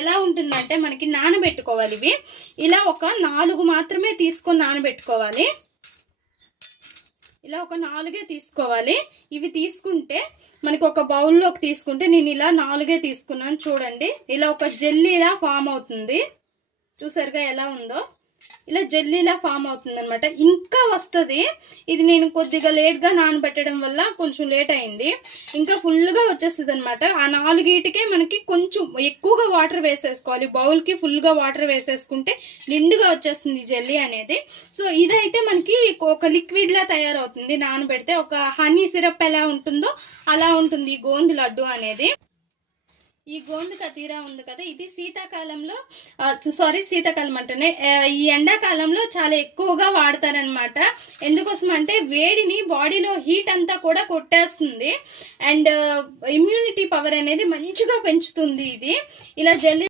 ఎలా ఉంటుందంటే మనకి నానబెట్టుకోవాలి. ఇవి ఇలా ఒక 4 మాత్రమే తీసుకొని నానబెట్టుకోవాలి. ఇలా ఒక 4 తీసుకోవాలి. ఇవి తీసుకుంటే మనకి ఒక బౌల్లోకి తీసుకుంటే నేను ఇలా 4 తీసుకున్నాను. చూడండి, ఇలా ఒక జెల్లీలా ఫామ్ అవుతుంది. చూసారుగా ఎలా ఉందో, ఇలా జెల్లీలా ఫామ్ అవుతుంది అనమాట. ఇంకా వస్తుంది. ఇది నేను కొద్దిగా లేట్గా నానబెట్టడం వల్ల కొంచెం లేట్ అయింది. ఇంకా ఫుల్గా వచ్చేస్తుంది అనమాట. ఆ 4కే మనకి కొంచెం ఎక్కువగా వాటర్ వేసేసుకోవాలి. బౌల్కి ఫుల్గా వాటర్ వేసేసుకుంటే నిండుగా వచ్చేస్తుంది జెల్లీ అనేది. సో ఇదైతే మనకి ఒక లిక్విడ్లా తయారవుతుంది నానబెడితే. ఒక హనీ సిరప్ ఎలా ఉంటుందో అలా ఉంటుంది ఈ గోందు లడ్డు అనేది. ఈ గోందు కతీరా ఉంది కదా, ఇది శీతాకాలంలో శీతాకాలం అంటేనే ఈ ఎండాకాలంలో చాలా ఎక్కువగా వాడతారనమాట. ఎందుకోసం అంటే వేడిని, బాడీలో హీట్ అంతా కూడా కొట్టేస్తుంది అండ్ ఇమ్యూనిటీ పవర్ అనేది మంచిగా పెంచుతుంది ఇది. ఇలా జెల్లీ